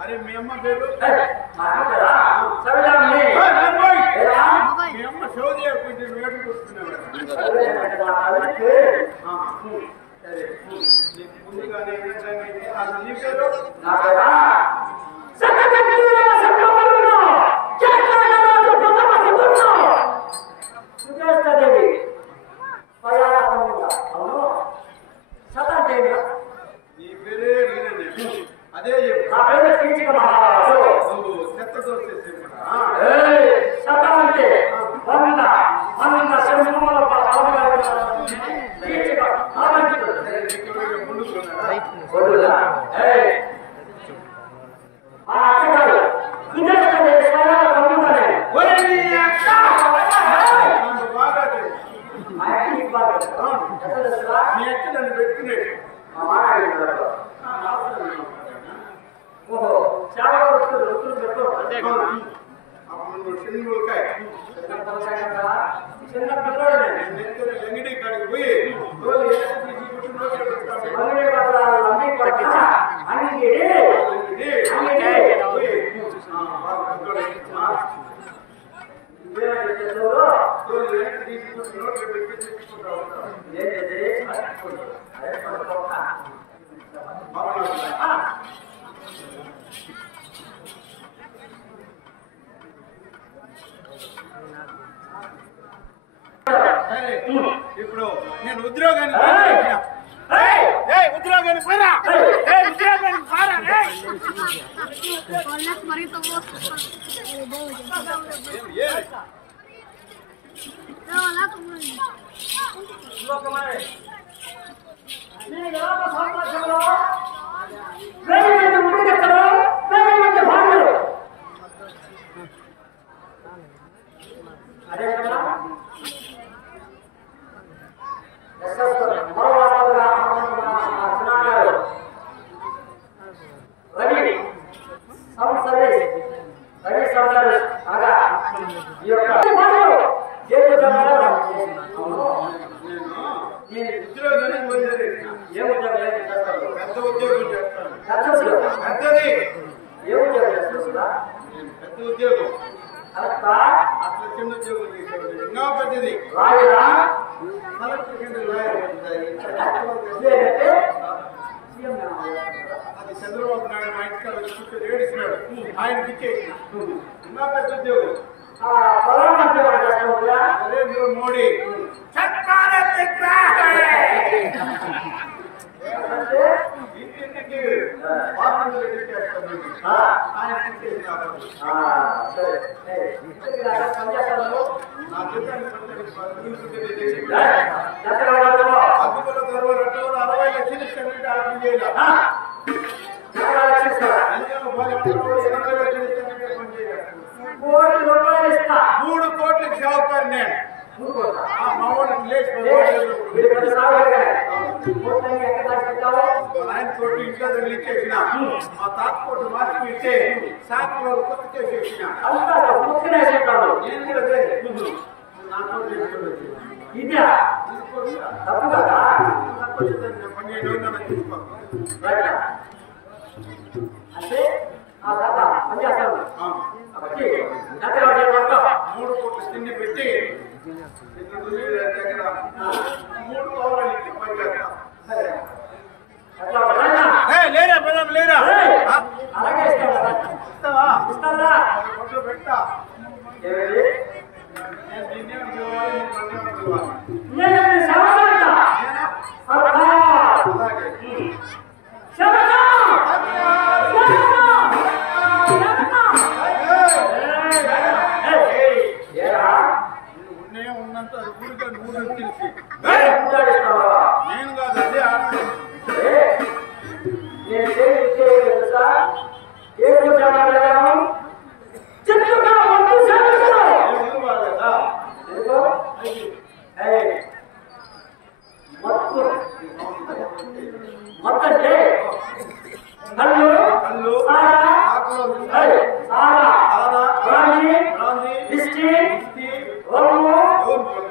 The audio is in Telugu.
अरे मी अम्मा పేరు మీ అమ్మ శోధియ కొంచెం వేడు కూర్చున్నాడు ముందుగానే అది నీ పేరు అదే అంగడి కాడికి పోయి ఇప్పుడు నేను ఉద్యోగానికి పోరా ఉద్యోగం అట్లా చిన్న ఉద్యోగం ఇంకా పెద్దది అది చంద్రబాబు నాయుడు మా ఇంటికి కూర్చొని ఏడిస్తున్నాడు ఆయనకి ఇచ్చేసి ఇంకా పెద్ద ఉద్యోగం నరేంద్ర మోడీ ఇంటింటికి వాహనాలు రెడీ చేస్తాను నా జీతాన్ని 60 లక్షలు ఇస్తానంటే ఆర్డర్ చేయాలి 3 కోట్లకి షావుకారు నేను మా వాడికి లేచి ఆయన కోట్లు ఇంట్లో తగిలిచ్చేసిన మా తాత కోట్లు మార్చి ఇచ్చే సాకులో కొత్త చేసేసిన అంటే 3 కోట్ల తిండి పెట్టి 3 పౌరాలకి పనిచేస్తా లేరా పదం లేరా అలాగే ఇస్తావా ఇస్తారా కొట్లు పెట్టా ఉన్నంత ఊరిగా నూరు తెలిసి నేను కాదు అదే ఆడతాను All